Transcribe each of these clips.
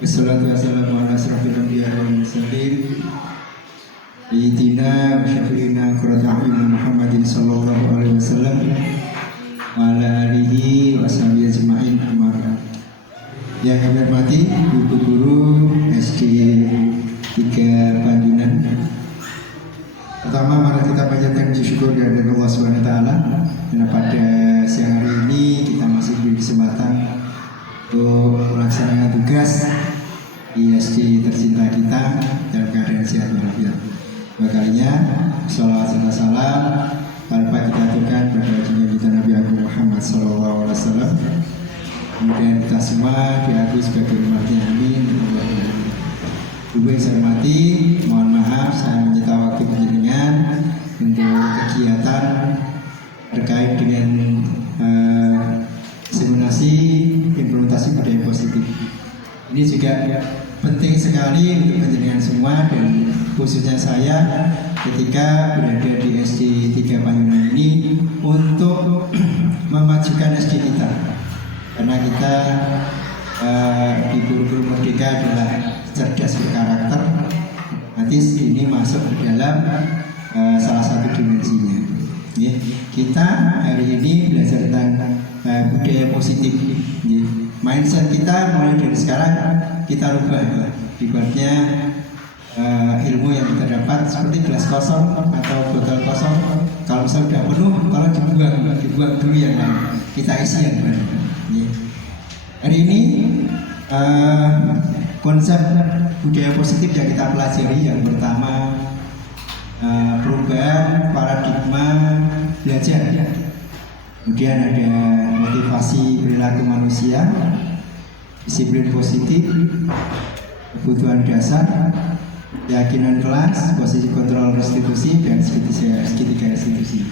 Wassalatu wassalamu ala asrofil anbiya wal mursalin Sayyidina wa syafi'ina qurratu a'yunina Muhammadin sallallahu alaihi wasallam wa ala alihi wa sahbihi ajma'in amma ba'd. Yang kami hormati Ibu Guru SD 3 Banjunan. Pertama, mari kita panjatkan puji syukur kepada Allah Subhanahu wa taala karena pada siang hari ini kita masih diberi kesempatan untuk melaksanakan tugas di SD tercinta kita dalam keadaan sehat walafiat. Dua kalinya sholawat serta salam tanpa kita aturkan pada junjungan kita Nabi Agung Muhammad SAW. Kemudian kita semua diakui sebagai umatnya, amin. Ibu yang saya hormati, mohon maaf saya menyita waktu penjenengan untuk kegiatan terkait dengan diseminasi implementasi budaya positif. Ini juga penting sekali untuk penjenengan semua dan khususnya saya ketika berada di SD 3 Banjunan ini untuk memajukan SD kita, karena kita di Guru-Guru Merdeka adalah cerdas berkarakter. Nanti ini masuk ke dalam salah satu dimensinya. Ya, kita hari ini belajar tentang budaya positif. Ya, mindset kita mulai dari sekarang kita rubah. Dibuatnya ilmu yang kita dapat seperti gelas kosong atau botol kosong. Kalau misalnya sudah penuh, kalau dibuang dulu yang lain. Kita isi yang baru. Ya. Hari ini konsep budaya positif yang kita pelajari yang pertama perubahan paradigma belajar. Kemudian ada motivasi perilaku manusia, disiplin positif, kebutuhan dasar, keyakinan kelas, posisi kontrol restitusi, dan segitiga restitusi.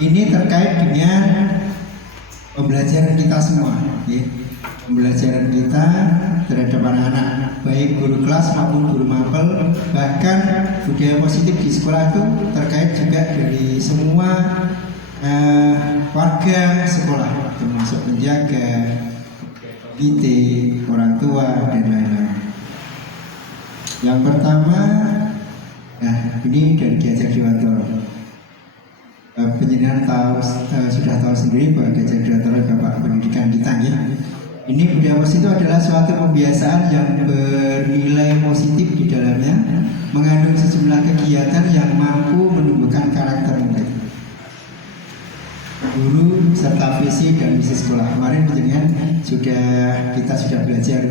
Ini terkait dengan pembelajaran kita semua, ya. Pembelajaran kita terhadap anak-anak, baik guru kelas maupun guru mapel. Bahkan budaya positif di sekolah itu terkait juga dari semua warga sekolah, termasuk penjaga, IT, orang tua, dan lain-lain. Yang pertama, ini dari Ki Hajar Dewantara. Penjenengan sudah tahu sendiri bahwa Ki Hajar Dewantara Bapak pendidikan kita, ya. Ini budaya positif adalah suatu pembiasaan yang bernilai positif di dalamnya, mengandung sejumlah kegiatan yang mampu menumbuhkan karakter murid, guru, serta visi dan misi sekolah. Kemarin kita sudah belajar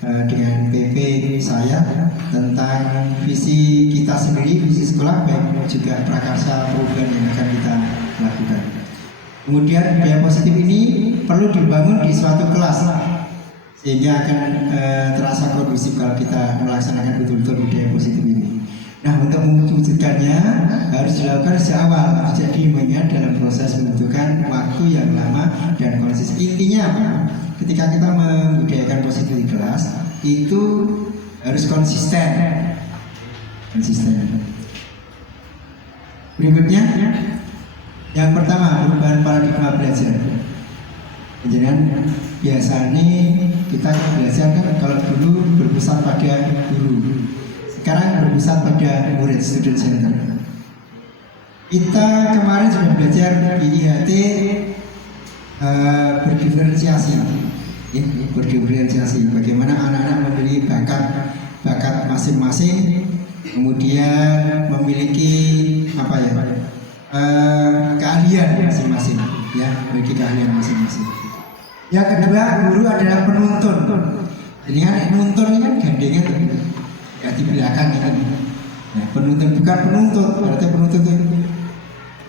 dengan PP saya tentang visi kita sendiri, visi sekolah, baik juga prakarsa perubahan yang akan kita lakukan. Kemudian budaya positif ini perlu dibangun di suatu kelas sehingga akan terasa kondusif kalau kita melaksanakan betul-betul budaya positif ini. Nah, untuk mewujudkannya harus dilakukan sejak awal. Jadi mengingat dalam proses pembentukan waktu yang lama dan konsisten. Intinya apa? Ketika kita membudayakan positif di kelas itu harus konsisten. Berikutnya, yang pertama, perubahan paradigma belajar. Jangan biasanya kita belajar kan kalau dulu berpusat pada guru, sekarang berpusat pada murid, student center. Kita kemarin sudah belajar di IHT berdiferensiasi, bagaimana anak-anak memiliki bakat masing-masing, kemudian memiliki keahlian masing-masing, ya, memiliki keahlian masing-masing. Yang kedua, guru adalah penuntun. Jadi kan nuntun ini kan gandengan di belakang ini. Nah, penuntun bukan penuntut. Berarti penuntut itu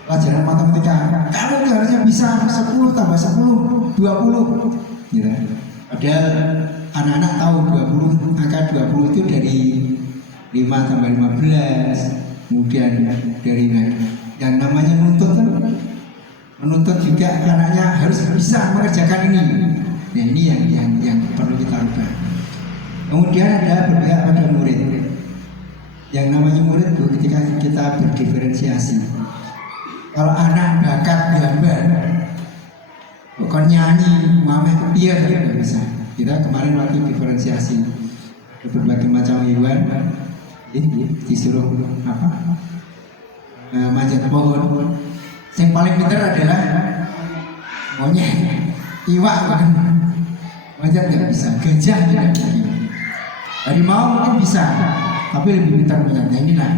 pelajaran matematika. Kamu harusnya bisa 10 tambah 10 20. Gitu. Padahal anak-anak tahu 20, angka 20 itu dari 5 tambah 15. Kemudian dari yang namanya nuntut kan, menuntut juga anaknya harus bisa mengerjakan ini. Nah, ini yang perlu kita ubah. Kemudian ada berpihak pada murid. Yang namanya murid itu ketika kita berdiferensiasi. Kalau anak bakat gambar, bukan nyanyi, mameh kepiye tidak bisa. Kita kemarin waktu diferensiasi berbagai macam hewan, disuruh apa? Manjat pohon. Yang paling pintar adalah monyet, iwak kan, manjat nggak bisa, gajah tidak bisa, harimau mungkin bisa, tapi lebih pintar monyet. Nah inilah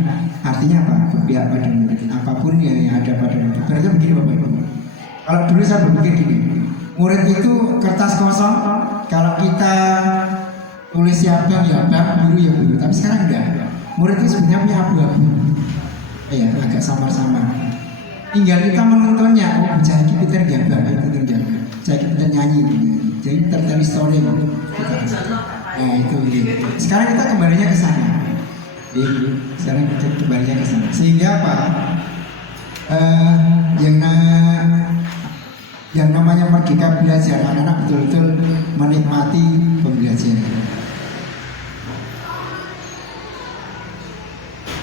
artinya apa? Berpihak pada murid. Apapun yang ada pada murid. Berarti begini Bapak Ibu. Kalau dulu saya berpikir gini, murid itu kertas kosong. Kalau kita tulis ya bang, biru ya biru. Tapi sekarang enggak. Murid itu sebenarnya punya abu-abu. Ya, agak samar-samar. Tinggal kita menontonnya. Oh, saya pintar gambar, pintar gambar. Saya pintar nyanyi. Jadi pintar story. Nah itu. Sekarang kita kembalinya ke sana. Sekarang kita kembalinya ke sana. Sehingga apa? Yang namanya merdeka belajar, anak-anak betul-betul menikmati pembelajaran.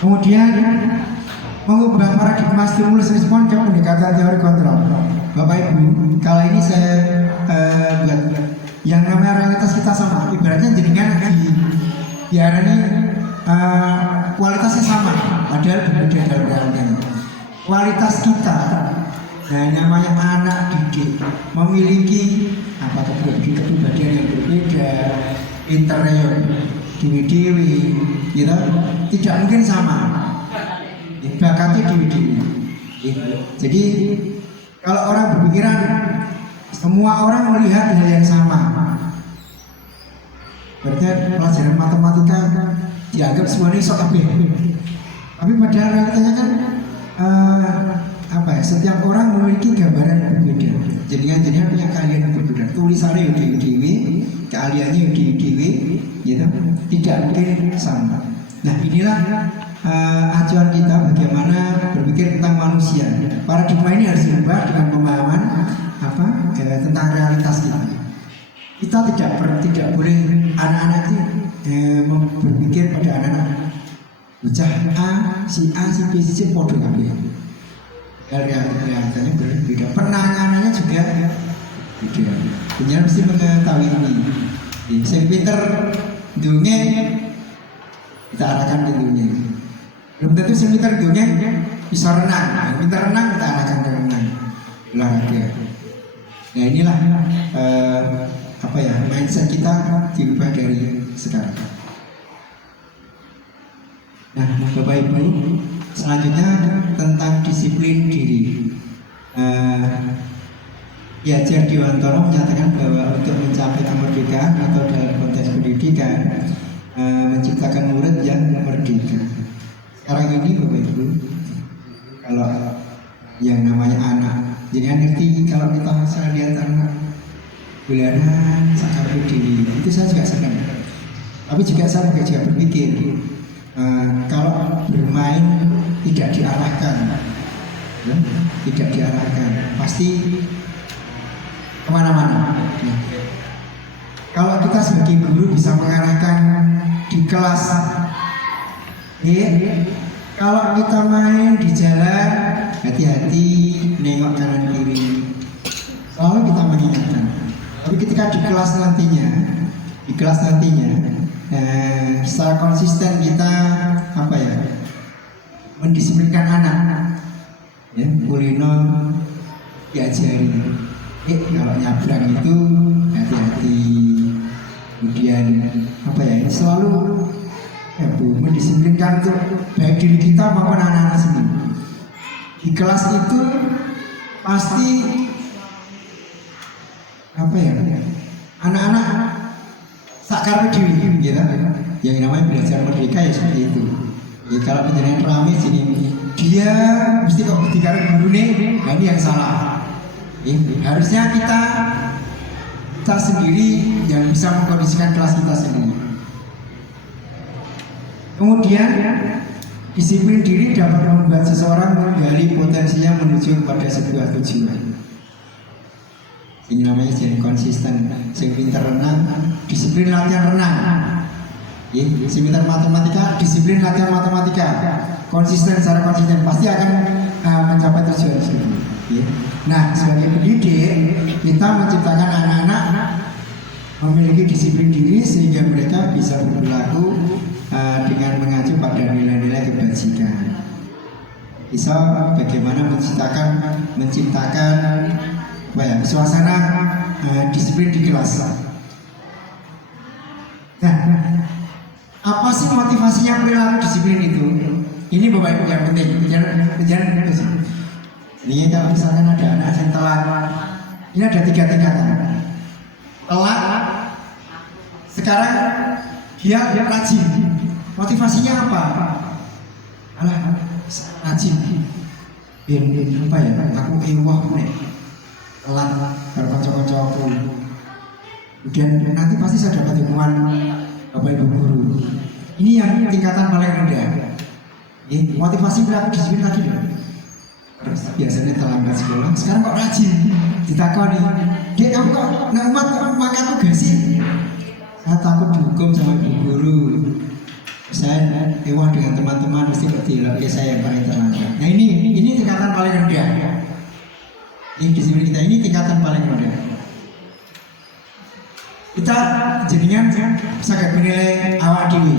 Kemudian mengubah paradigma stimulus respon ke pendekatan teori kontrol. Bapak Ibu, kali ini saya buat yang namanya realitas kita sama. Ibaratnya jenengan di area ini kualitasnya sama, padahal berbeda dalam realitanya. Kualitas kita, nah namanya anak didik memiliki apa kepribadian yang berbeda, interior dewi-dewi, gitu, tidak mungkin sama. Bakatnya dewi-dewi. Jadi kalau orang berpikiran semua orang melihat hal yang sama, berarti pelajaran matematika dianggap semuanya sok kabeh. Tapi padahal realitanya kan setiap orang memiliki gambaran yang berbeda. Jadinya punya keahlian yang berbeda. Tulisannya dewi-dewi, keahliannya dewi-dewi, gitu. Tidak mungkin sama. Nah inilah acuan kita bagaimana berpikir tentang manusia. Paradigma ini harus diubah dengan pemahaman tentang realitas kita. Kita tidak boleh anak-anak itu berpikir pada anak-anak bocah si A, si B, si C podo kabeh. Realitanya berbeda. Penanganannya juga beda. Penyiar mesti mengetahui ini. Saya pinter dongeng, kita arahkan ke dongeng. Belum tentu saya pinter dongeng bisa renang. Pinter renang kita arahkan ke renang. Olahraga. Nah inilah mindset kita diubah dari sekarang. Nah, Bapak Ibu, selanjutnya tentang disiplin diri. Yajar Dewantoro menyatakan bahwa untuk mencapai kemerdekaan atau dalam konteks pendidikan menciptakan murid yang merdeka. Sekarang ini Bapak Ibu, kalau yang namanya anak, jadi ngerti kalau saya lihat anak bulanan sakar diri, itu saya juga senang. Tapi juga saya juga berpikir, kalau bermain tidak diarahkan, pasti kemana-mana. Kalau kita sebagai guru bisa mengarahkan di kelas, kalau kita main di jalan, hati-hati nengok kanan kiri. Selalu kita mengingatkan. Tapi ketika di kelas nantinya, secara konsisten kita mendisiplinkan anak, kulino diajari. Kalau nyabrang itu hati-hati. Kemudian selalu mendisiplinkan untuk baik diri kita maupun anak-anak sendiri. Di kelas itu pasti anak-anak sakar diri, gitu. Yang namanya belajar merdeka ya seperti itu. Ya, kalau penjelasan rame sini, dia mesti kok dikatakan guru nih, ini yang salah. Harusnya kita sendiri yang bisa mengkondisikan kelas kita sendiri. Kemudian disiplin diri dapat membuat seseorang menggali potensinya menuju pada sebuah tujuan. Ini namanya jadi konsisten. Saya pintar renang, disiplin latihan renang. Saya pintar matematika, disiplin latihan matematika. Konsisten, secara konsisten pasti akan mencapai tujuan tersebut. Nah, sebagai pendidik, kita menciptakan anak-anak memiliki disiplin diri sehingga mereka bisa berperilaku bisa bagaimana menciptakan apa ya, suasana disiplin di kelas. Nah, apa sih motivasinya perilaku disiplin itu? Ini Bapak Ibu yang penting. Kejar. Ini kalau misalkan ada anak yang telat, ini ada 3 tingkatan. Telat, sekarang dia rajin. Motivasinya apa? Alah, rajin. Apa ya? Aku ewah nih. Telat karo kanca-kanca aku. Kemudian nanti pasti saya dapat hukuman Bapak Ibu guru. Ini yang tingkatan paling rendah. Motivasi perilaku disiplin tadi ya. Terus biasanya terlambat sekolah, sekarang kok rajin. Ditakoni, "Dek, kamu kok nak umat makan tugas sih?" Saya takut dihukum sama ibu guru. Saya ewah dengan teman-teman mesti berdialog saya yang paling terlambat. Nah ini tingkatan paling rendah. Ini disiplin kita ini tingkatan paling rendah. Kita jadinya bisa menilai awak diri.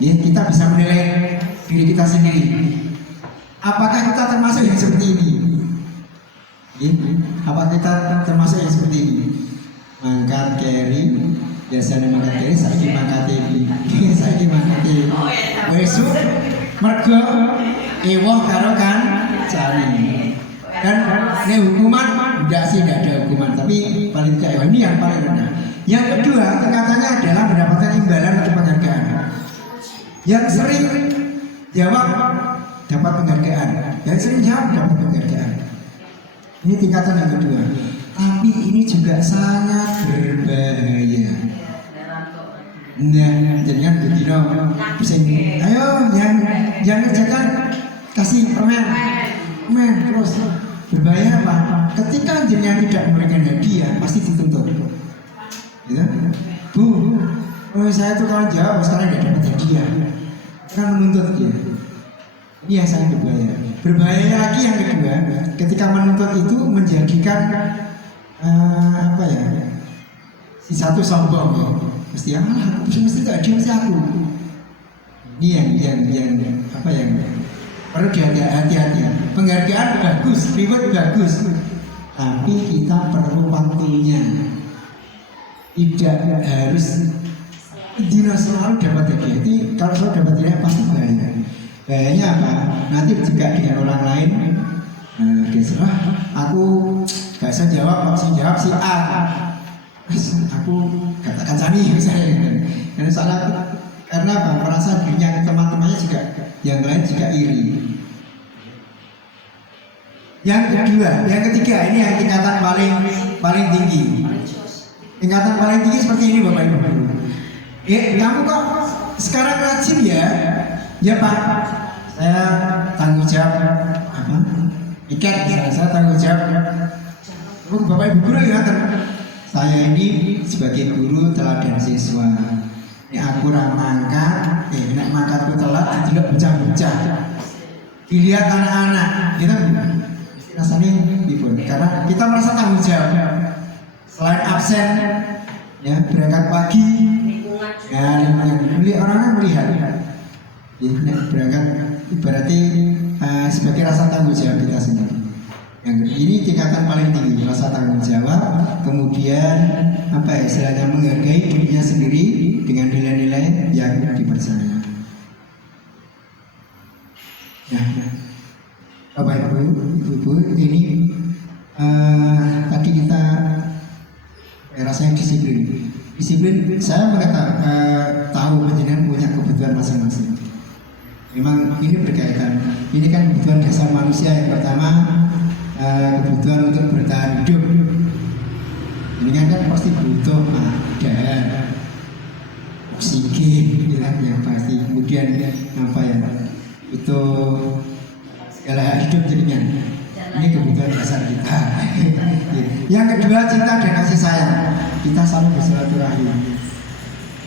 Ya, kita bisa menilai diri kita sendiri. Apakah kita termasuk yang seperti ini? Ya, apakah kita termasuk yang seperti ini? Mangkat carry, biasanya mangkat carry, saya mangkat TV, saya mangkat TV. Besok mergo ewoh karo kan cari. Dan ini hukuman tidak sih, tidak ada hukuman, tapi paling tidak ini yang paling rendah. Yang kedua tingkatannya adalah mendapatkan imbalan atau penghargaan. Yang sering jawab dapat penghargaan, yang sering jawab dapat penghargaan. Ini tingkatan yang kedua. Tapi ini juga sangat berbahaya. Nah, jangan begini. Pusing. Ayo, yang kerjakan kasih permen terus. Berbahaya apa? Ketika jenengan tidak memberikan hadiah, pasti dituntut. Ya? Bu, saya tuh kawan jawab, sekarang tidak dapat hadiah. Kan menuntut dia. Ini yang sangat berbahaya. Berbahayanya lagi yang kedua, ketika menuntut itu menjadikan apa ya? Si satu sombong ya. Mesti mesti tak dia mesti aku. Ini yang apa yang perlu hati-hati. Penghargaan bagus, reward bagus, tapi kita perlu waktunya. Tidak harus dina selalu dapat hadiah. Jadi kalau selalu dapat hadiah pasti bahaya. Bahayanya apa? Nanti juga dengan orang lain dia aku gak bisa jawab, masih jawab si A. Aku katakan Sani misalnya. Karena apa? Merasa dirinya teman-temannya juga yang lain juga iri. Yang kedua, yang ketiga, ini yang tingkatan paling tinggi. Tingkatan paling tinggi seperti ini Bapak Ibu. Kamu kok sekarang rajin ya? Ya Pak, saya tanggung jawab apa? Ikat, saya tanggung jawab. Bapak Ibu guru ya, saya ini sebagai guru teladan siswa. Ini aku ramangkat, nek mangkatku telat, tidak bocah-bocah. Dilihat anak-anak, kita rasanya libur. Karena kita merasa tanggung jawab. Selain absen, ya berangkat pagi, ya orang melihat, ya, berangkat berarti sebagai rasa tanggung jawab kita sendiri. Yang ini tingkatan paling tinggi, rasa tanggung jawab, kemudian apa ya, istilahnya menghargai dirinya sendiri dengan nilai-nilai yang dipercaya. Ya, Bapak Ibu, ini tadi kita rasanya disiplin. Saya tahu penjenengan punya kebutuhan masing-masing. Memang ini berkaitan. Ini kan kebutuhan dasar manusia. Yang pertama kebutuhan untuk bertahan hidup. Ini kan pasti butuh makan, oksigen, yang pasti. Kemudian apa ya? Butuh segala hidup jadinya. Ini kebutuhan dasar kita. Yang kedua, cinta dan kasih sayang. Kita saling bersilaturahmi.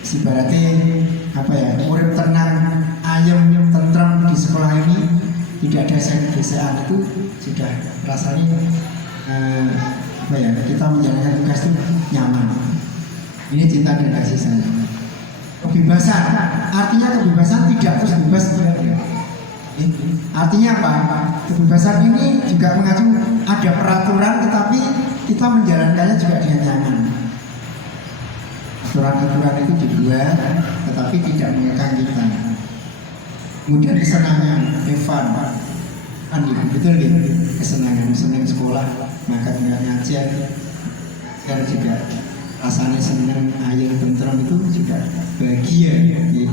Ibaratnya apa ya? Urip tenang, ayam, tentram di sekolah ini, tidak ada desaan itu sudah rasanya apa ya? Kita menjalankan tugas itu nyaman. Ini cinta dan kasih sayang. Kebebasan, artinya kebebasan tidak terus bebas. Artinya apa? Kebebasan ini juga mengacu ada peraturan, tetapi kita menjalankannya juga dengan nyaman. Aturan-aturan itu dibuat, tetapi tidak mengekang kita. Kemudian kesenangan, fun, kan betul gitu. Kesenangan, senang sekolah, maka dengan ngajar, kan juga rasanya senang, ayo tentram itu juga bahagia. Gitu.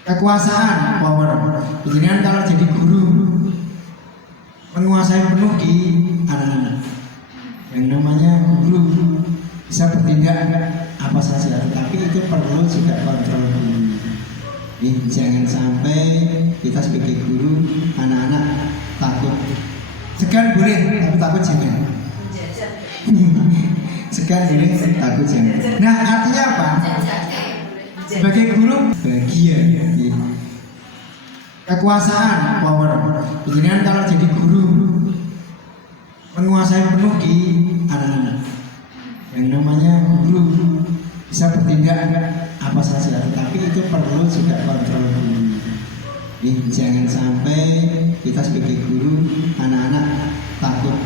Kekuasaan, power. Jadi kalau jadi guru menguasai penuh di anak-anak. Yang namanya guru bisa bertindak apa saja, tapi itu perlu juga kontrol dulu. Jangan sampai kita sebagai guru anak-anak takut. Segan boleh, tapi takut jangan. Segan boleh, takut jangan. Nah, artinya apa? Sebagai guru bahagia. Kekuasaan, power. Jadi kalau jadi guru menguasai penuh di anak-anak. Yang namanya guru bisa bertindak apa saja, tapi itu perlu juga kontrol dulu. Jangan sampai kita sebagai guru anak-anak takut.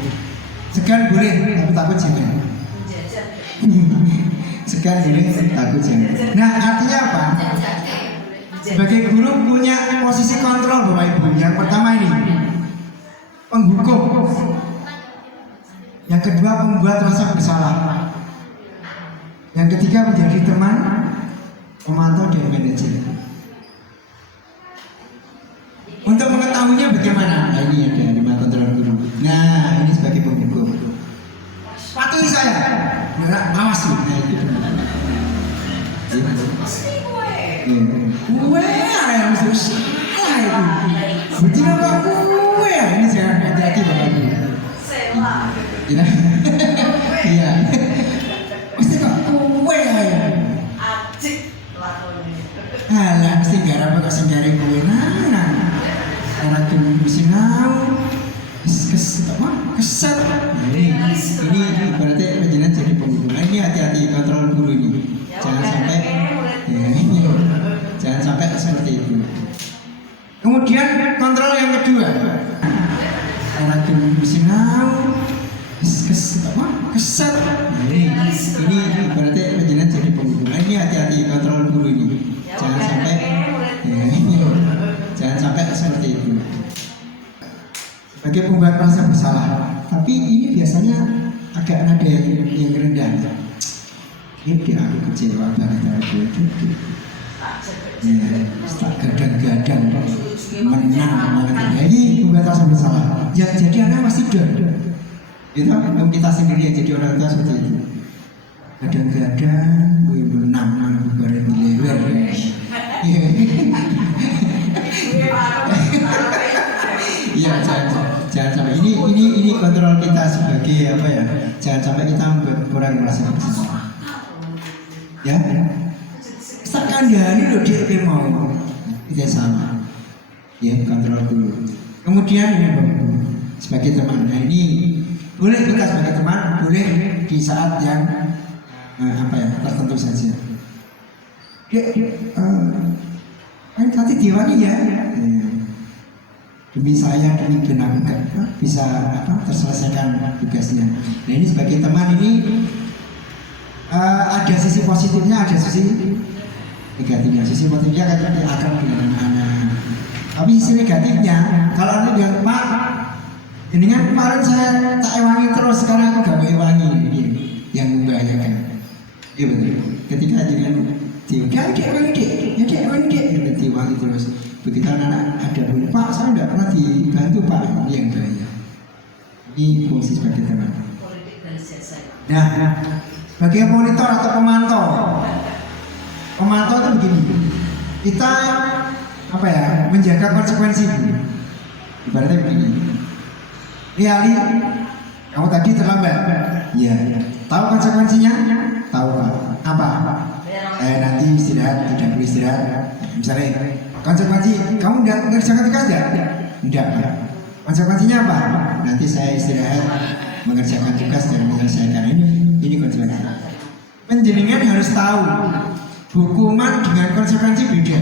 Segan boleh, tapi takut jangan. Segan boleh, takut jangan. Nah, artinya apa? Sebagai guru punya posisi kontrol Bapak Ibu. Yang pertama ini penghukum. Yang kedua pembuat rasa bersalah. Yang ketiga menjadi teman, pemantau dan manajer. Untuk mengetahuinya bagaimana? Nah, ini ada 5 kontrol guru. Nah, ini sebagai penghukum. Patuhi saya. Awas lu. Nah, itu benar. Gue yang susah itu. Betul apa gue? Ini jangan hati-hati Bapak Ibu. Iya. Mesti kok gue ya. Acik lakonnya. Alah, mesti garap kok senggare gue nang. Ora kudu mesti ngau. Keset. Ini berarti penjenan jadi penghukum. Ini hati-hati kontrol guru ini. Jangan sampai jangan sampai seperti itu. Kemudian kontrol yang kedua. Orang kudu mesti ngau. Keset. Ini berarti penjenan jadi penghukum. Ini hati-hati kontrol guru ini. Jangan sampai seperti itu. Sebagai pembuat rasa bersalah. Tapi ini biasanya agak nada yang rendah. Ini aku kecewa gara-gara gue gitu. Ya, tak gadang-gadang menang malah. Ini pembuat rasa bersalah. Yang jadi anak pasti don. Itu kita sendiri yang jadi orang tua seperti itu. Kadang-kadang gue menang malah bareng dilewer. Iya, jangan sampai ini kontrol kita sebagai apa ya? Jangan sampai kita membuat orang merasa bersalah. Ya, seakan ini loh dia mau kita sama. Ya, kontrol dulu. Kemudian ini sebagai teman. Nah ini boleh kita sebagai teman, boleh di saat yang tertentu saja. Nanti diwangi ya. Demi saya, demi benar bisa terselesaikan tugasnya. Nah ini sebagai teman ini ada sisi positifnya, ada sisi negatifnya. Sisi positifnya kan akrab dengan anak-anak. Tapi sisi negatifnya, kalau anda bilang Pak, dengan kemarin saya tak ewangi terus, sekarang aku gak mau ewangi, yang membahayakan. Iya betul. Ketika dengan diwangi terus. Begitu anak-anak ada bunyi, Pak saya tidak pernah dibantu Pak, ini yang bahaya. Ini fungsi sebagai teman. Nah, sebagai monitor atau pemantau itu begini, kita menjaga konsekuensi. Ibaratnya begini, Ali, kamu tadi terlambat. Iya. Tahu konsekuensinya? Tahu Pak. Apa? Nanti istirahat, tidak boleh istirahat. Misalnya konsekuensi kamu tidak mengerjakan tugas ya? Tidak. Konsekuensinya apa? Nanti saya istirahat mengerjakan tugas dan menyelesaikan ini konsekuensi. Penjenengan harus tahu hukuman dengan konsekuensi beda.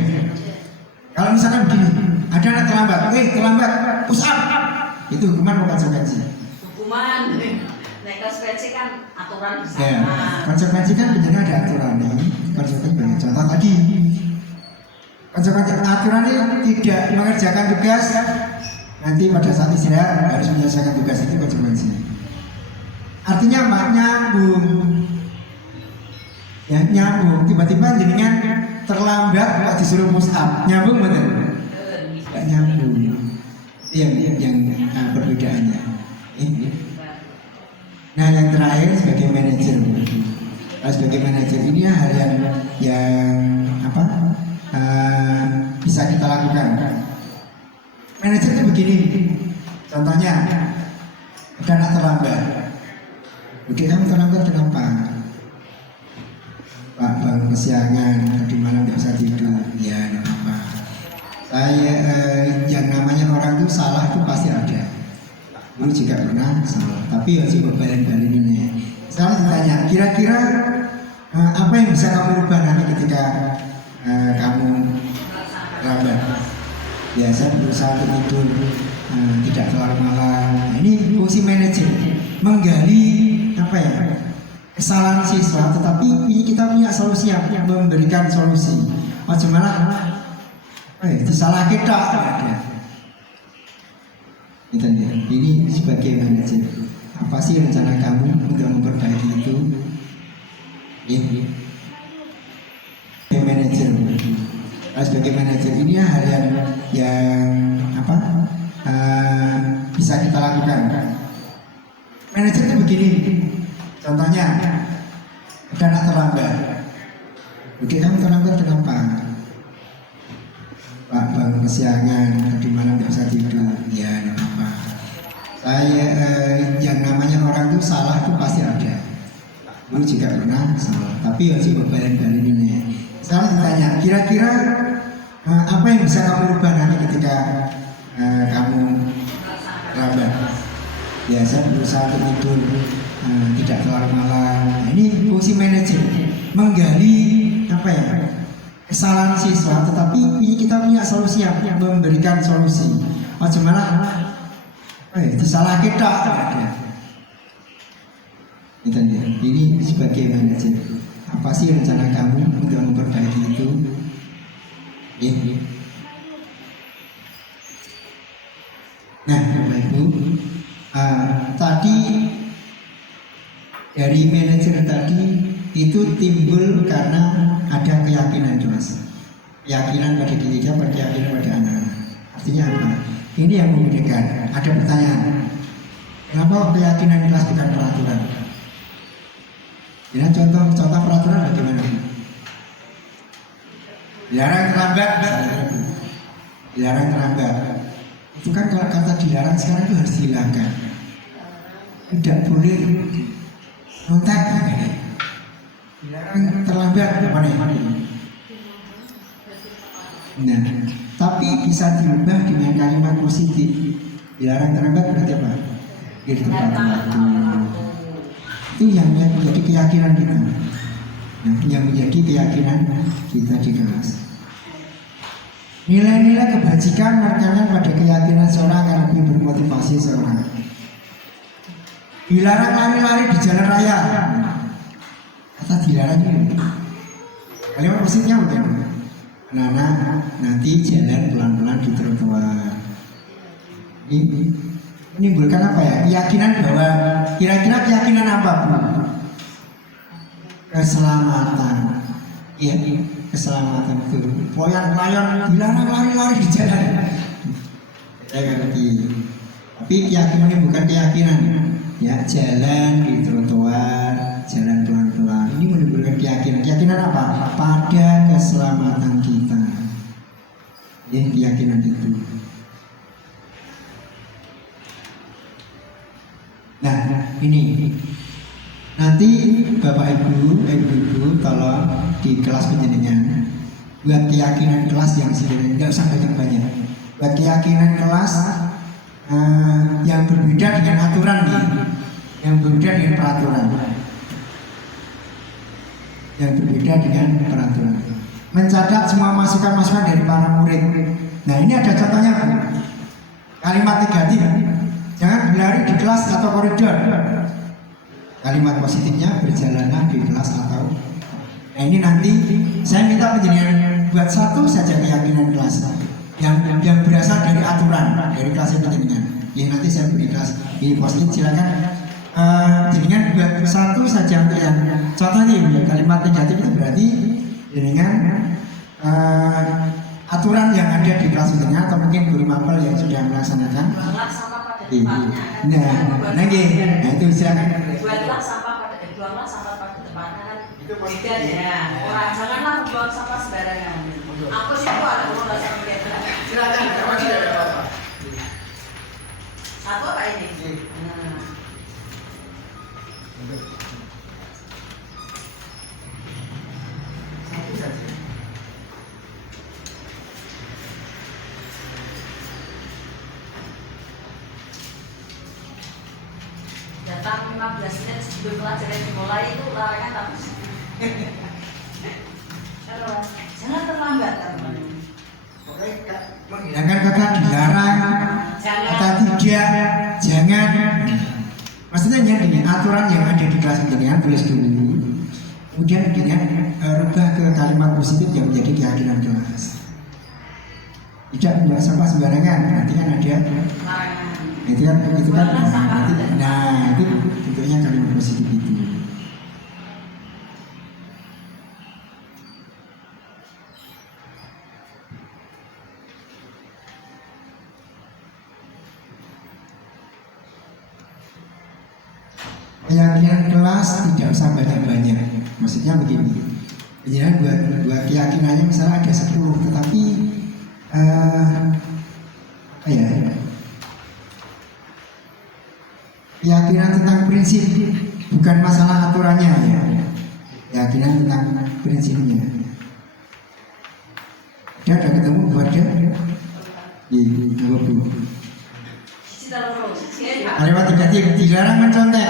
Kalau misalkan begini, Ada anak terlambat, terlambat, push up. Itu hukuman bukan konsekuensi. Hukuman, naik konsekuensi kan aturan bersama. Ya, konsekuensi kan benar ada aturan nih. Konsekuensi banyak. Contoh tadi, konsekuensi aturannya tidak mengerjakan tugas, nanti pada saat istirahat harus menyelesaikan tugas, itu konsekuensinya. Artinya apa? Nyambung. Ya, nyambung. Tiba-tiba jenengan terlambat kok disuruh push up. Nyambung betul? Tidak nyambung. Yang perbedaannya. Nah, yang terakhir sebagai manajer. Sebagai manajer ini hal yang apa? Bisa kita lakukan. Manajer itu begini. Contohnya, ada anak terlambat. Oke, kamu terlambat kenapa? Pak, bangun kesiangan, tadi malam nggak bisa tidur. Ya, nggak apa. Saya yang namanya orang itu salah itu pasti ada. Dulu juga pernah salah, tapi harus balen-balenin ya. Sekarang ditanya, kira-kira apa yang bisa kamu rubah nanti ketika kamu lambat? Ya, saya berusaha untuk tidur, tidak terlalu malam. Nah, ini fungsi manajer, menggali apa ya, kesalahan siswa, tetapi kita punya solusi yang memberikan solusi. Bagaimana? Disalah kita ada. Ini sebagai manajer, apa sih rencana kamu untuk memperbaiki itu? Sebagai manajer, sebagai manajer ini hal yang apa? Bisa kita lakukan. Manajer itu begini. Contohnya, ada anak terlambat. Oke, kamu terlambat kenapa? Pak, bangun kesiangan, tadi malam nggak bisa tidur. Ya, nggak apa. Saya yang namanya orang itu salah itu pasti ada. Dulu juga pernah salah, tapi harus balen-balenin ya. Sekarang ditanya, kira-kira apa yang bisa kamu rubah nanti ketika kamu lambat? Ya, saya berusaha untuk tidur, tidak terlalu malam. Nah, ini fungsi manajer, menggali apa ya, kesalahan siswa, tetapi kita punya solusi yang memberikan solusi. Bagaimana? Disalah kita ada. Ini sebagai manajer, apa sih rencana kamu untuk memperbaiki itu? Nah, Bapak Ibu, tadi dari manajer tadi itu timbul karena ada keyakinan, Mas. Keyakinan pada diri kita, keyakinan pada anak-anak. Artinya apa? Ini yang membedakan. Ada pertanyaan, kenapa keyakinan kelas bukan peraturan? Ya, contoh peraturan bagaimana? Dilarang terlambat, dilarang terlambat. Itu kan kalau kata dilarang sekarang itu harus dihilangkan. Tidak boleh nontak. Dilarang terlambat mana? Nah, tapi bisa diubah dengan kalimat positif. Dilarang terlambat berarti apa? Di tempat waktu. Itu yang menjadi keyakinan kita. Nah, yang menjadi keyakinan kita di kelas. Nilai-nilai kebajikan menekankan pada keyakinan seorang akan lebih bermotivasi seorang. Dilarang lari-lari di jalan raya. Kata dilarang ini. Kalimat positifnya bagaimana? Anak-anak nanti jalan pelan-pelan di trotoar. Ini menimbulkan apa ya? Keyakinan bahwa kira-kira keyakinan apa, Bu? Keselamatan. Iya, keselamatan itu. Poyan-poyan dilarang lari-lari di jalan. Saya ngerti. Tapi keyakinan ini bukan keyakinan. Ya, jalan di trotoar, jalan pelan-pelan. Ini menimbulkan keyakinan. Keyakinan apa? Pada keselamatan kita. Ya, keyakinan itu. Nah, ini nanti Bapak Ibu tolong di kelas penjenengan buat keyakinan kelas yang sederhana, nggak usah banyak-banyak. Buat keyakinan kelas yang berbeda dengan aturan nih, yang berbeda dengan peraturan, yang berbeda dengan peraturan. Mencatat semua masukan-masukan dari para murid. Nah ini ada contohnya Bu. Kalimat negatif, jangan berlari di kelas atau koridor. Kalimat positifnya berjalanlah di kelas atau. Nah ini nanti saya minta penjelasan buat satu saja keyakinan kelas yang berasal dari aturan dari kelas penjenengan. Ya nanti saya beri kelas di post-it, silakan. Jenengan buat satu saja untuk yang contohnya ya, kalimat negatif itu berarti jenengan aturan yang ada di kelas jenengan atau mungkin guru mapel yang sudah melaksanakan. Buanglah sampah pada tempatnya. Nah itu silakan. Buanglah sampah pada tempatnya kan. Itu beda ya. Orang janganlah membuang sampah sembarangan. Aku sih gua ada ngomong bahasa Inggris. Silakan, kamu tidak ada apa-apa. Satu apa ini? Satu saja. Datang 15 menit sebelum pelajaran dimulai itu larangan tapi jangan terlambat teman-teman. Menghilangkan kata dilarang, kata tidak, jangan. Maksudnya gini, aturan yang ada di kelas jenengan tulis dulu. Kemudian jenengan rubah ke kalimat positif yang menjadi keyakinan kelas. Tidak membuang sampah sembarangan, nanti kan ada. Larangan. Itu kan nanti, nah itu bentuknya kalimat positif itu. Keyakinan kelas tidak usah banyak-banyak. Maksudnya begini, jangan buat keyakinannya misalnya ada 10, tetapi keyakinan tentang prinsip, bukan masalah aturannya ya. Keyakinan tentang prinsipnya. Dia ada ketemu buat dia? Iya, Bu. Kalimat negatif dilarang mencontek.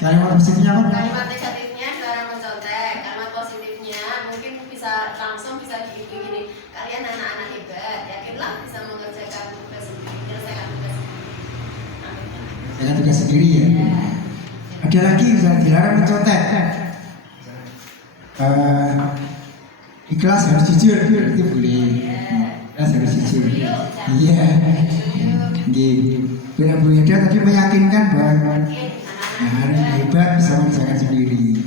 Kalimat positifnya apa? Kalimat negatifnya dilarang mencontek. Kalimat positifnya mungkin bisa langsung bisa gini. Kalian anak-anak hebat, yakinlah bisa mengerjakan tugas sendiri, menyelesaikan tugas sendiri. Dengan tugas sendiri ya. Ada lagi misalnya dilarang mencontek. Di kelas harus jujur, itu boleh. Kelas harus jujur. Iya. Bila Bu Yeda tadi meyakinkan bahwa harus hebat bisa mengerjakan sendiri.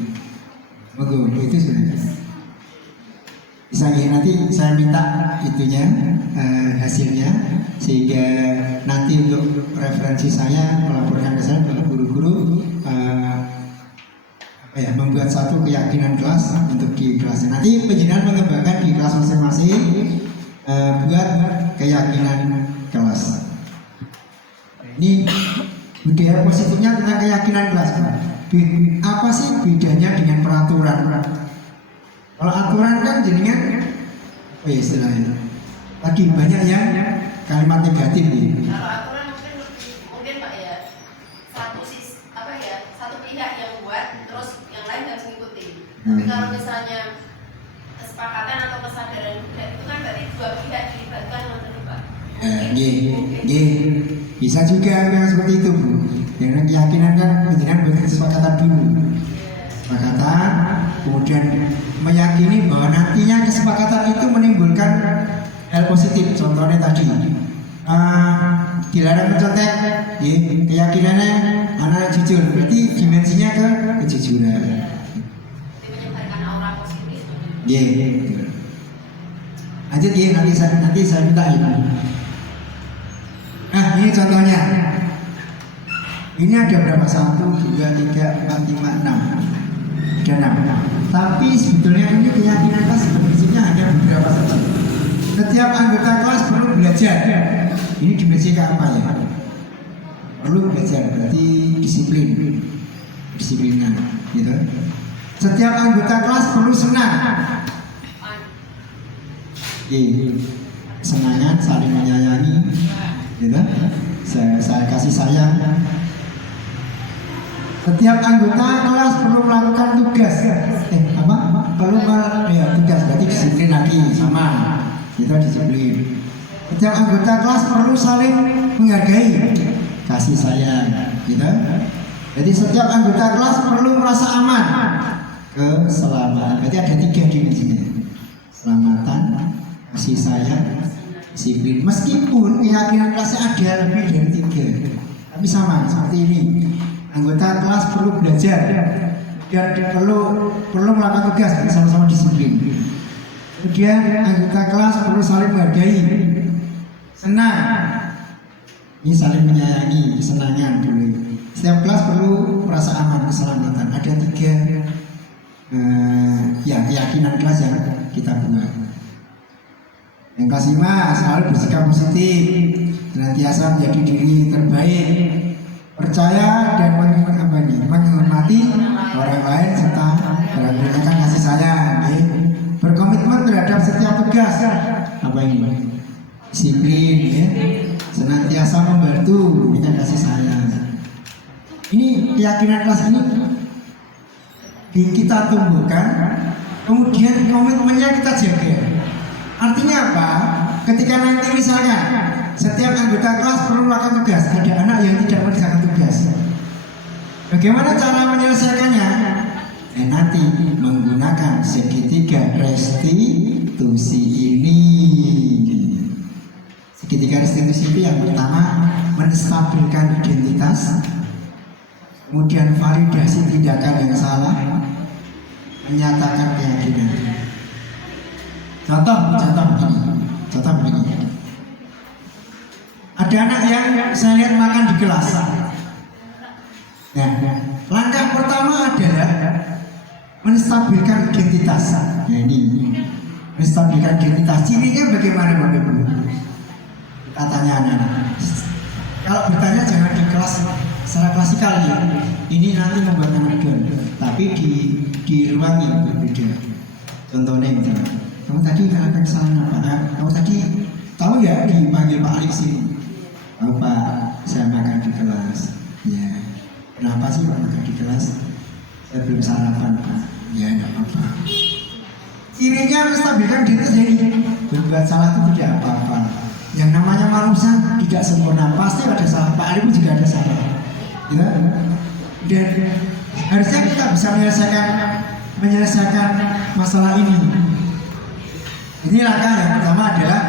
Monggo, itu sudah. Bisa nanti saya minta itunya hasilnya sehingga nanti untuk referensi saya melaporkan ke saya kepada guru-guru membuat satu keyakinan kelas untuk di kelas. Nanti penjenengan mengembangkan di kelas masing-masing buat keyakinan kelas. Ini budaya positifnya tentang keyakinan kelas. Apa sih bedanya dengan peraturan? Kalau aturan kan jadinya istilahnya tadi banyak yang kalimat negatif nih. Kalau aturan mungkin Pak ya satu pihak yang buat terus yang lain harus ngikuti. Tapi kalau misalnya kesepakatan atau kesadaran itu kan berarti dua pihak dilibatkan untuk Pak. Bisa juga yang seperti itu Bu. Dengan keyakinan kan penjenengan buat kesepakatan dulu. Kesepakatan, kemudian meyakini bahwa nantinya kesepakatan itu menimbulkan hal positif. Contohnya tadi dilarang mencontek, keyakinannya anak jujur, berarti dimensinya ke kejujuran. Itu menyebarkan aura positif. Lanjut nanti saya minta ini. Nah ini contohnya. Ini ada berapa? 1, 2, 3, 4, 5, 6. Ada 6. Tapi sebetulnya ini keyakinan kelas prinsipnya hanya beberapa saja. Setiap anggota kelas perlu belajar. Ini dimensi ke apa ya? Perlu belajar, berarti disiplinan, gitu. Setiap anggota kelas perlu senang. Senangan, saling menyayangi, gitu. Saya kasih sayang. Setiap anggota kelas perlu melakukan tugas. Perlu tugas, berarti disiplin lagi sama. Kita disiplin. Setiap anggota kelas perlu saling menghargai, kasih sayang, gitu. Jadi setiap anggota kelas perlu merasa aman, keselamatan. Berarti ada 3 dimensinya: keselamatan, kasih sayang, disiplin. Meskipun keyakinan kelasnya ada lebih dari 3, tapi sama seperti ini. Anggota kelas perlu belajar dan perlu melakukan tugas sama-sama disiplin. Kemudian anggota kelas perlu saling menghargai, senang, ini saling menyayangi, kesenangan dulu. Setiap kelas perlu merasa aman, keselamatan. Ada 3 keyakinan kelas yang kita buat. Yang kelas 5 selalu bersikap positif, senantiasa menjadi diri terbaik, percaya dan menghormati orang lain serta memberikan kasih sayang. Berkomitmen terhadap setiap tugas. Apa ini? Disiplin, senantiasa membantu, memberikan kasih sayang. Ini keyakinan kelas ini kita tumbuhkan, kemudian komitmennya kita jaga. Artinya apa? Ketika nanti misalnya setiap anggota kelas perlu melakukan tugas, ada anak yang tidak mengerjakan tugas, bagaimana cara menyelesaikannya? Nanti menggunakan segitiga restitusi ini. Segitiga restitusi itu yang pertama menstabilkan identitas, kemudian validasi tindakan yang salah, menyatakan keyakinan. Contoh begini. Ada anak yang saya lihat makan di kelas. Nah, langkah pertama adalah menstabilkan identitas. Nah, ini menstabilkan identitas. Cirinya bagaimana, Bapak Ibu? Kita tanya anak-anak. Kalau bertanya jangan di kelas secara klasikal ya. Ini nanti membuat anak down. Tapi di ruang yang berbeda. Contohnya misalnya, kamu tadi melakukan kesalahan apa? Kamu tadi tahu ya dipanggil Pak Alex ini? Tahu Pak, saya makan di kelas. Ya. Kenapa sih Pak makan di kelas? Saya belum sarapan Pak. Ya enggak apa-apa. Cirinya menstabilkan diri sendiri. Berbuat salah itu tidak apa-apa. Yang namanya manusia tidak sempurna, pasti ada salah. Pak Ali pun juga ada salah. Ya? Dan harusnya kita bisa menyelesaikan masalah ini. Ini langkah yang pertama adalah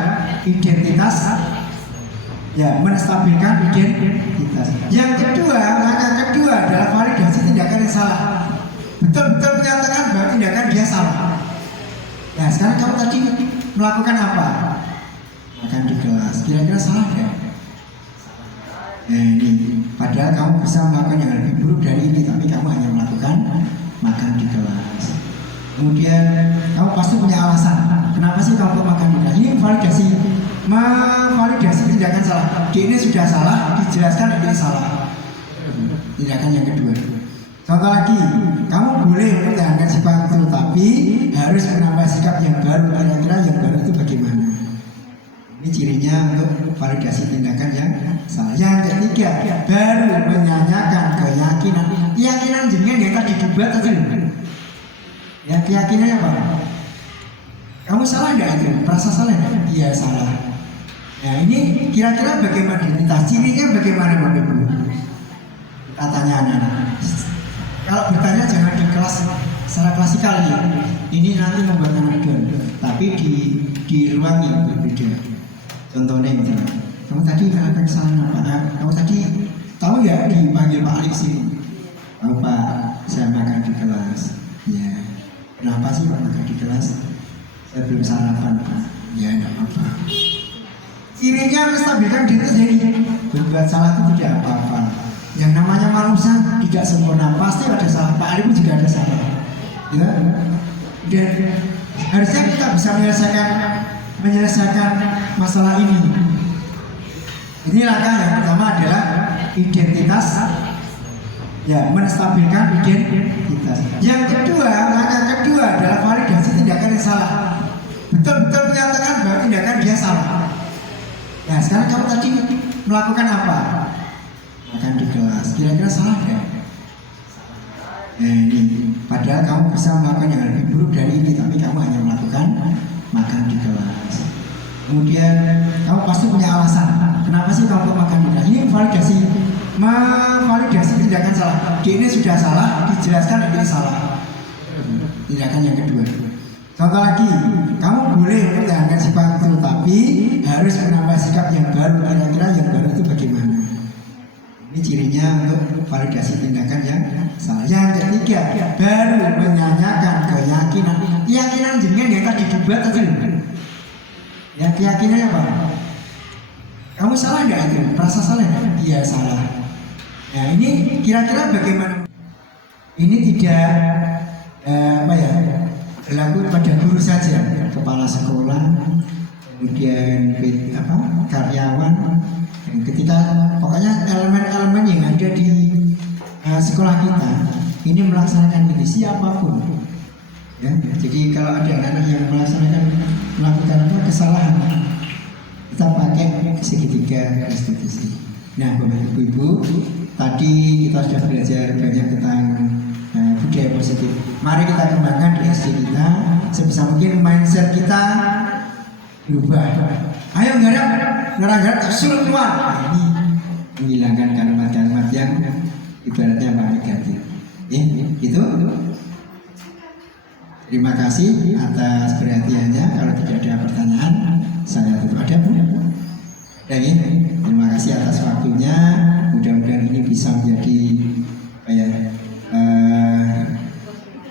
identitas, ya, menstabilkan identitas. Yang kedua, langkah kedua adalah validasi tindakan yang salah. Betul-betul menyatakan bahwa tindakan dia salah. Nah, sekarang kamu tadi melakukan apa? Makan di kelas. Kira-kira salah ya? Nah, ini. Padahal kamu bisa melakukan yang lebih buruk dari ini, tapi kamu hanya melakukan makan di kelas. Kemudian kamu pasti punya alasan. Kenapa sih kamu makan di kelas? Ini validasi tindakan salah. Ini sudah salah, dijelaskan ini salah. Tindakan yang kedua. Contoh lagi, kamu boleh mempertahankan sikap itu, tapi harus menambah sikap yang baru. Kira-kira yang baru itu bagaimana? Ini cirinya untuk validasi tindakan yang salah. Yang ketiga, baru menyanyikan keyakinan. Keyakinan jenengan yang tadi dibuat aja. Ya, keyakinannya apa? Kamu salah nggak itu? Merasa salah nggak? Iya salah. Nah, ini kira-kira bagaimana identitas? Cirinya bagaimana Bapak Ibu? Kita tanya anak-anak. Kalau bertanya jangan di kelas secara klasikal ya. Ini nanti membuat anak down. Tapi di ruang yang berbeda. Contohnya misalnya, kamu tadi melakukan kesalahan apa? Kamu tadi tahu ya dipanggil Pak Alex ini? Tahu Pak, saya makan di kelas. Ya. Kenapa sih Pak makan di kelas? Saya belum sarapan Pak. Ya enggak apa-apa. Cirinya menstabilkan diri sendiri. Berbuat salah itu tidak apa-apa. Yang namanya manusia tidak sempurna, pasti ada salah. Pak Ali pun juga ada salah. Ya. Dan harusnya kita bisa menyelesaikan masalah ini. Ini langkah yang pertama adalah identitas, ya, menstabilkan identitas. Yang kedua, langkah kedua adalah validasi tindakan yang salah. Betul-betul menyatakan bahwa tindakan dia salah. Nah, sekarang kamu tadi melakukan apa? Makan di kelas. Kira-kira salah nggak? Nah, ini. Padahal kamu bisa melakukan yang lebih buruk dari ini, tapi kamu hanya melakukan makan di kelas. kemudian kamu pasti punya alasan kenapa sih kamu kok makan murah. Ini memvalidasi tindakan salah. Ini sudah salah, dijelaskan ini salah. Tindakan yang kedua. Contoh lagi, kamu boleh mempertahankan sifat itu, tapi harus menambah sikap yang baru. Kira-kira yang baru itu bagaimana? Ini cirinya untuk validasi tindakan yang salah. Yang ketiga, baru menanyakan keyakinan. Keyakinan jenengan yang tadi dibuat aja. Ya keyakinannya apa? Kamu salah nggak itu? Merasa salah nggak? Iya salah. Nah ini kira-kira bagaimana? Ini tidak berlaku pada guru saja, kepala sekolah, kemudian karyawan. Dan ketika pokoknya elemen-elemen yang ada di sekolah kita ini melaksanakan ini siapapun. Ya, jadi kalau ada anak yang melakukan kesalahan, kita pakai segitiga restitusi. Nah, Bapak Ibu, tadi kita sudah belajar banyak tentang budaya positif. Mari kita kembangkan di SD kita, sebisa mungkin mindset kita berubah. Ayo garap, suruh keluar. Nah, ini menghilangkan kalimat-kalimat yang ibaratnya negatif. Ya, itu. Terima kasih atas perhatiannya. Kalau tidak ada pertanyaan, saya tutup. Ada Bu? Dan ini, terima kasih atas waktunya. Mudah-mudahan ini bisa menjadi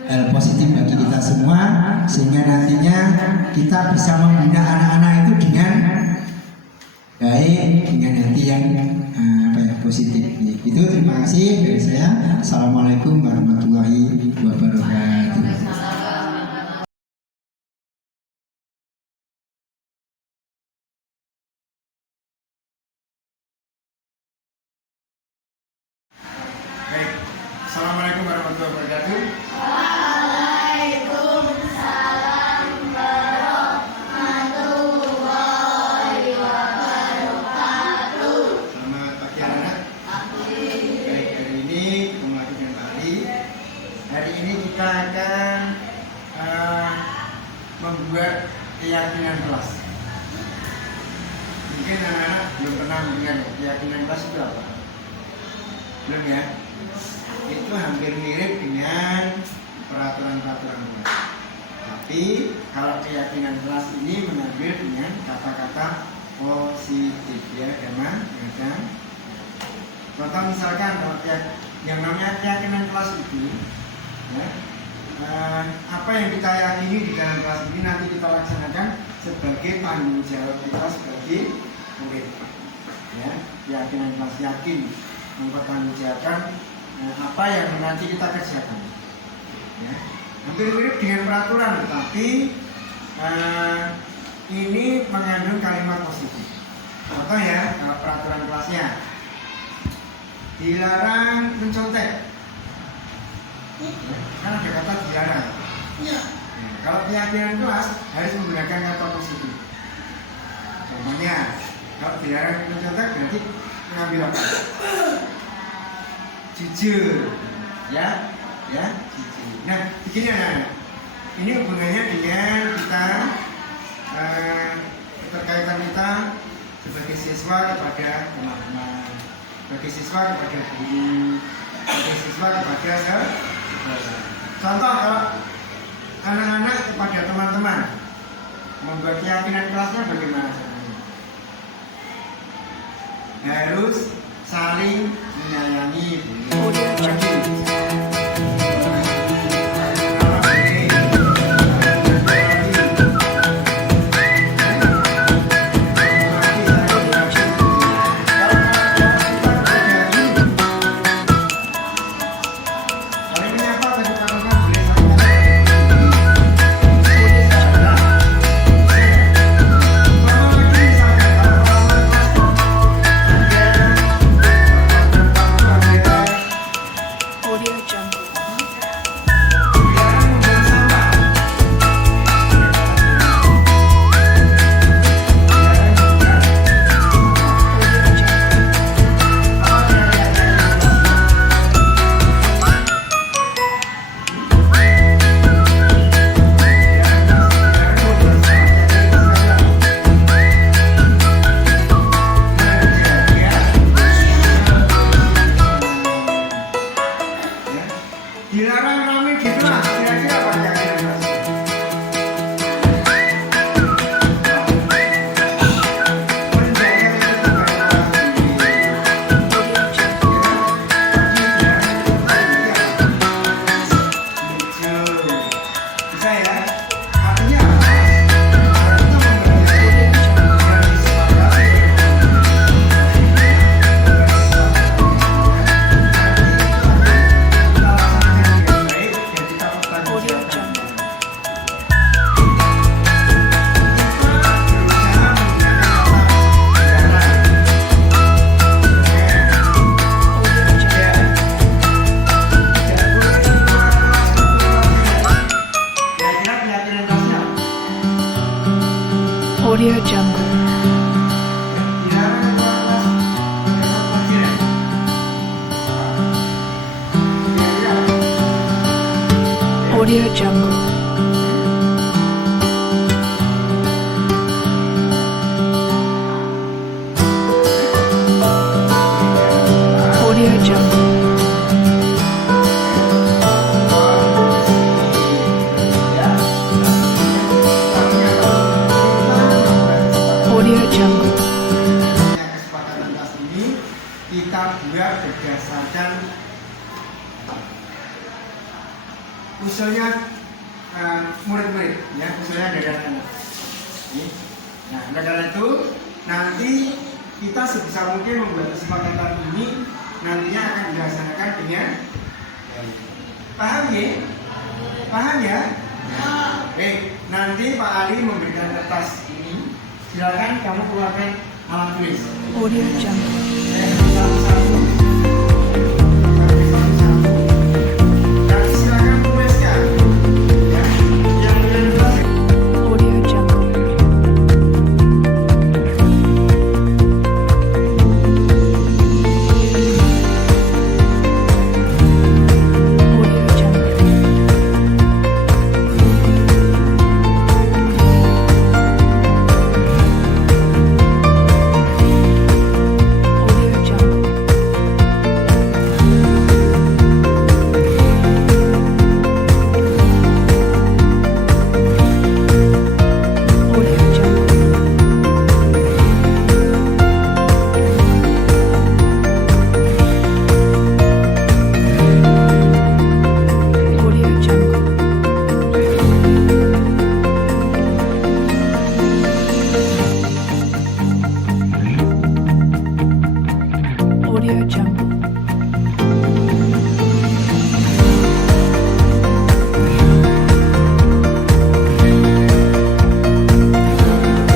hal positif bagi kita semua, sehingga nantinya kita bisa membina anak-anak itu dengan baik, dengan hati yang positif. Itu terima kasih dari saya. Assalamualaikum warahmatullahi wabarakatuh. Baik, assalamualaikum warahmatullahi wabarakatuh. Waalaikumsalam warahmatullahi wabarakatuh. Selamat pagi anak-anak. Baik, hari ini ketemu lagi dengan Pak Ali. Hari ini kita akan membuat keyakinan kelas. Mungkin anak-anak belum pernah mendengar keyakinan kelas itu apa? Belum ya? Itu hampir mirip dengan peraturan-peraturan kelas. Tapi kalau keyakinan kelas ini mengambil dengan kata-kata positif ya, teman. Contoh misalkan kalau yang namanya keyakinan kelas itu, ya, apa yang kita yakini di dalam kelas ini nanti kita laksanakan sebagai tanggung jawab kita sebagai murid. Ya, keyakinan kelas yakin mempertanggungjawabkan apa yang nanti kita kerjakan. Ya. Hampir mirip dengan peraturan, tetapi ini mengandung kalimat positif. Contoh ya, kalau peraturan kelasnya dilarang mencontek. Ya, kan ada kata dilarang. Ya. Nah, kalau keyakinan kelas harus menggunakan kata positif. Contohnya, kalau dilarang mencontek berarti mengambil apa? Jujur, ya, jujur. Nah, begini anak-anak, ini hubungannya dengan kita keterkaitan kita sebagai siswa kepada teman-teman, sebagai siswa kepada guru, sebagai siswa kepada sekolah. Contoh kalau anak-anak kepada teman-teman membuat keyakinan kelasnya bagaimana caranya? Harus saling menyayangi. Audio Audio Jungle. Dilarang keluar kelas pada saat pelajaran. Ya, Audio Jungle. Audio Jungle. Audio Jungle. Kesepakatan kelas ini kita buat berdasarkan usulnya murid-murid, ya, usulnya dari anak-anak. Nah, oleh karena itu nanti kita sebisa mungkin membuat kesepakatan ini nantinya akan dilaksanakan dengan paham ya? Paham ya? Baik, nanti Pak Ali memberikan kertas ini. Silakan kamu keluarkan alat tulis. Audio Jungle. Satu-satu. Satu-satu. Nanti silakan tuliskan. Ya, yang dengan kelas. Audio Jungle. Audio Jungle. Audio Jungle. Audio Jungle. Audio Jungle. Audio Jungle. Audio Jungle.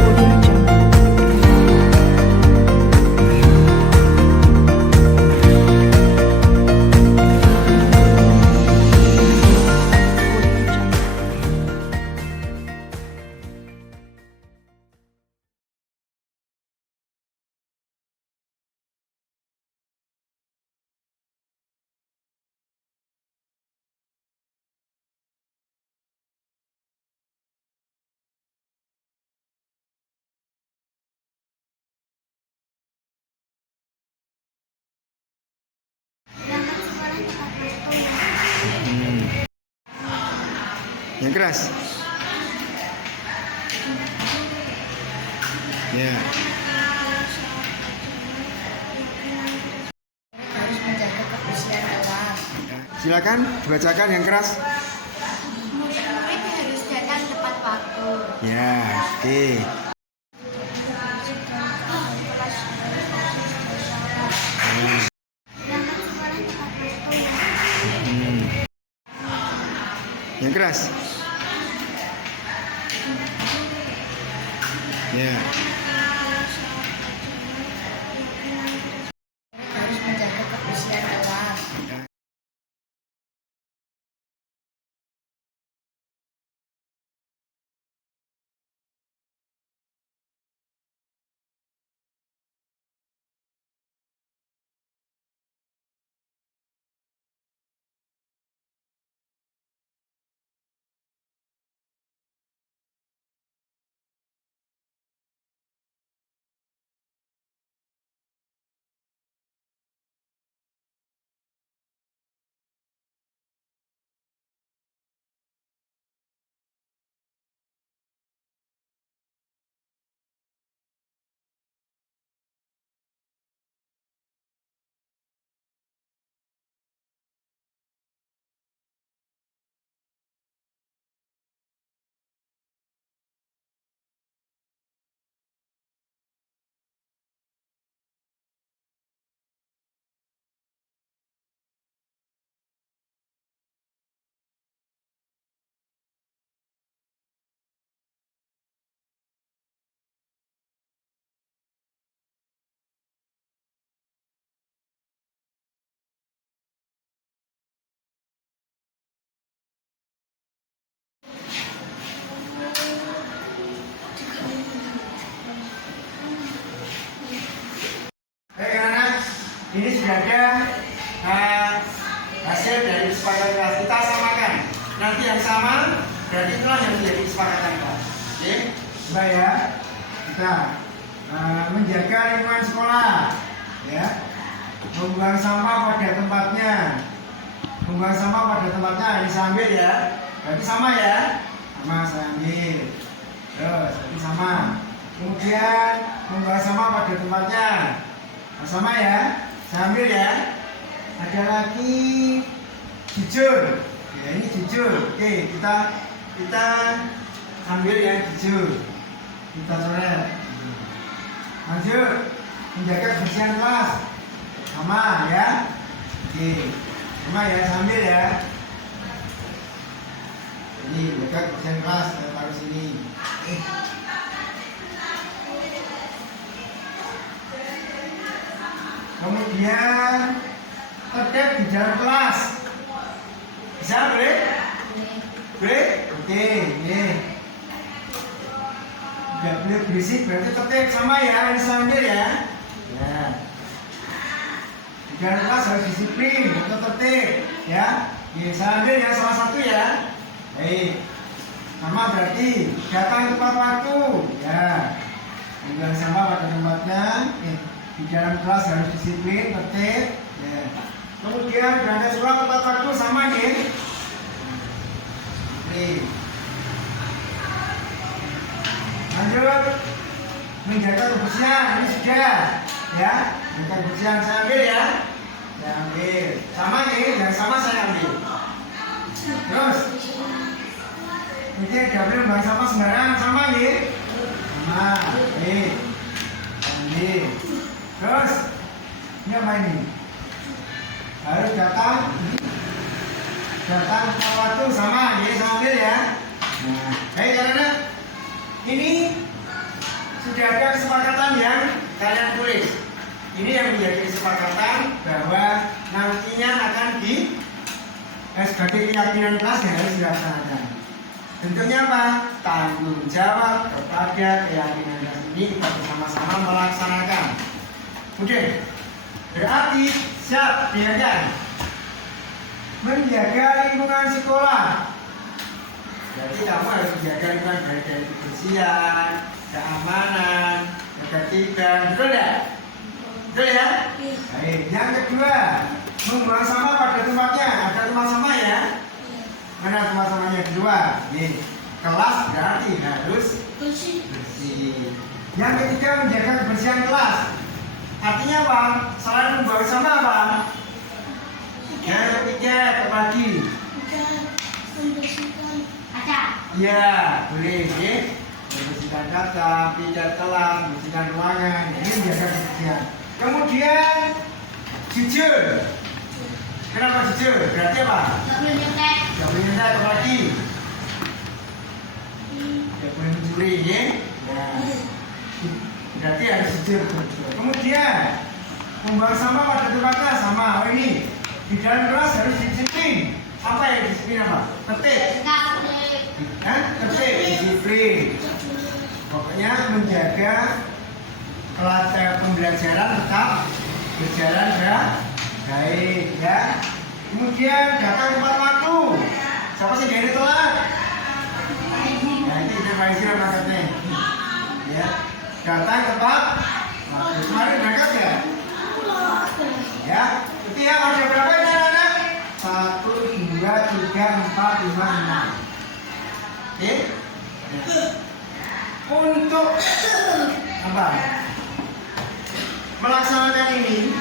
Audio Jungle. Yang keras. Ya. Harus menjaga kebersihan kelas. Silakan bacakan yang keras. Murid-murid harus datang tepat waktu. Ya, oke. Berangkat sekolah tepat waktu. Yang keras. Ya. sudah ada hasil dari kesepakatan kelas, kita samakan. Nanti yang sama berarti itulah yang menjadi kesepakatan kelas. Oke, coba ya. Kita menjaga lingkungan sekolah, ya. Membuang sampah pada tempatnya. Membuang sampah pada tempatnya bisa ambil ya. Berarti sama ya. Sama saya ambil. Terus berarti sama. Kemudian membuang sampah pada tempatnya. Nah, sama ya. Saya ambil ya. Ada lagi jujur. Ya ini jujur. Oke, kita ambil yang jujur. Kita coret. Lanjut. Menjaga kebersihan kelas. Sama ya. Oke. Sama ya, sambil ya. Ini menjaga kebersihan kelas, kita taruh sini. Kemudian tertib di dalam kelas. Bisa boleh? Boleh? Oke, ini. Tidak boleh berisik, berarti tertib sama ya, sambil ya. Ya. Di dalam kelas harus disiplin, atau tertib, ya. Bisa ambil ya salah satu ya. Baik. Sama berarti datang tepat waktu, ya. Buang sampah pada tempatnya. Di dalam kelas harus disiplin, tertib. Ya. Kemudian berangkat sekolah tepat waktu sama nih. Nih. Lanjut. Menjaga kebersihan ini sudah, ya. Menjaga kebersihan saya ambil ya. Saya ambil. Sama nih, yang sama saya ambil. Terus. Ini tidak boleh membuang sampah sembarangan sama nih. Sama. Nih. Ambil. Terus, ini apa ini? Harus datang tepat waktu sama, jadi sama ambil ya. Nah, baik karena ini sudah ada kesepakatan yang kalian tulis. Ini yang menjadi kesepakatan bahwa nantinya akan sebagai keyakinan kelas yang harus dilaksanakan. Tentunya apa? Tanggung jawab kepada keyakinan kelas ini kita bersama-sama melaksanakan. Oke, berarti siap diajarkan menjaga lingkungan sekolah. Jadi kamu harus menjaga lingkungan dari kebersihan, keamanan, ketertiban, betul tidak? Betul ya? Baik. Yang kedua, membuang sampah pada tempatnya. Ada tempat sampah ya? Mana tempat sampahnya? Kedua, nih kelas berarti harus bersih. Yang ketiga, menjaga kebersihan kelas. Artinya apa? Selain membawa sampah apa? Yang ketiga, terbagi. Ya, boleh. Membersihkan kaca, pijat kelas, membersihkan ruangan. Ini menjaga kebersihan. Kemudian jujur. Kenapa jujur? Berarti apa? Gak boleh nyontek, terbagi. Gak boleh mencuri, ya. Berarti harus jujur. Kemudian membuang sampah pada tempatnya sama. Oh ini di dalam kelas harus disiplin. Apa yang disiplin apa? Tertib. Tertib, disiplin. Pokoknya menjaga kelas pembelajaran tetap berjalan baik ya. Kemudian datang tepat waktu. Siapa sih dari telat? Ya ini informasi maksudnya. Ya. Datang tepat waktu. Kemarin berangkat ya? Ya, itu ya ada berapa ini anak? 1, 2, 3, 4, 5, 6. Oke? Untuk apa? Melaksanakan ini,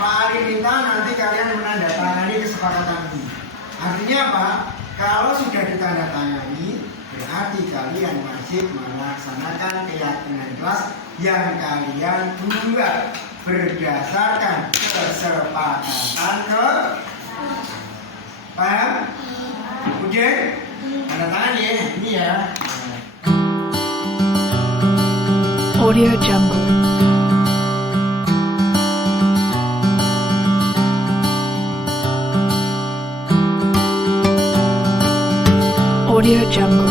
Pak Ari minta nanti kalian menandatangani kesepakatan ini. Artinya apa? Kalau sudah ditandatangani, berarti kalian wajib melaksanakan keyakinan kelas yang kalian buat berdasarkan kesepakatan paham? Udah? Tanda tangan ya, ini ya. Audio Jungle. Audio Jungle.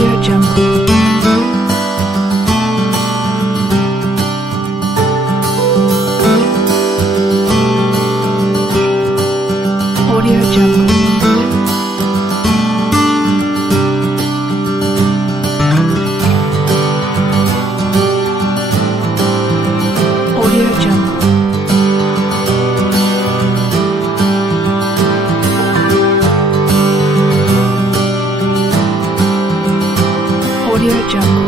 Audio Jungle. Audio Jungle. Audio Jungle.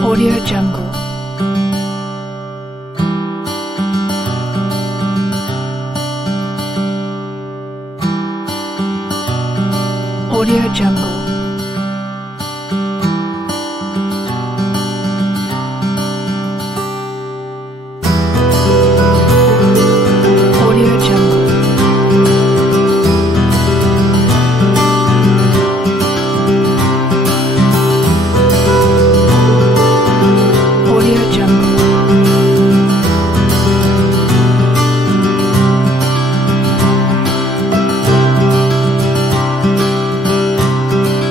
Audio Jungle. Audio Jungle. Audio Jungle. Audio Jungle.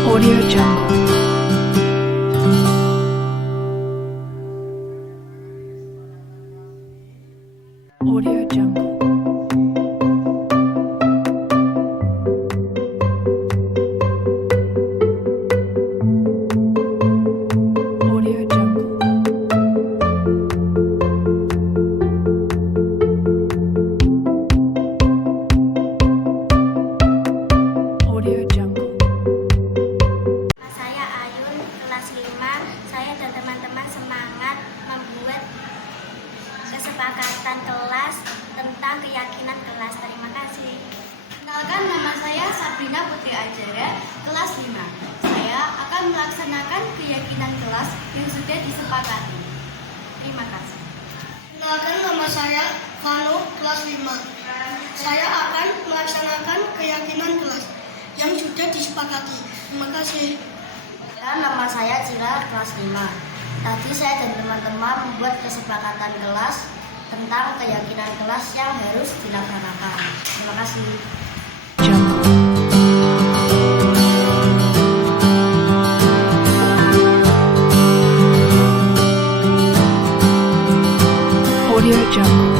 Audio Jungle. Audio Jungle. Audio Jungle. Audio Jungle. Saya Ayun, kelas 5. Saya dan teman-teman semangat membuat kesepakatan kelas tentang keyakinan kelas. Terima kasih. Kenalkan, nama saya Sabrina Putri Ajara, kelas 5. Saya akan melaksanakan keyakinan kelas yang sudah disepakati. Terima kasih. Kenalkan, nama saya Vano, kelas 5. Saya akan melaksanakan keyakinan kelas yang sudah disepakati. Terima kasih. Nama saya Cira, kelas 5. Tadi saya dan teman-teman membuat kesepakatan kelas tentang keyakinan kelas yang harus dilaksanakan. Terima kasih. Jungle. Audio Jungle.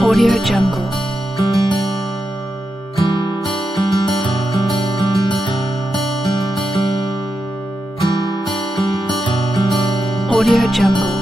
Audio Jungle. Audio Jungle.